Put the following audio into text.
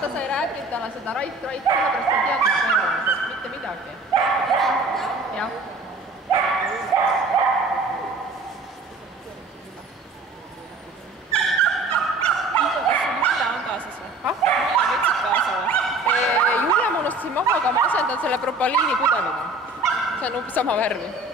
vaata, sa ei räägi talle seda rait, sellepärast on teadnud pööramisest, mitte midagi. Jah. Iiso, kas sul Julia on kaasas või? Julia võtsid kaasa või? Julia ma unustasin maha, aga ma asendan selle propaliini pudeliga. See on umbes sama värvi.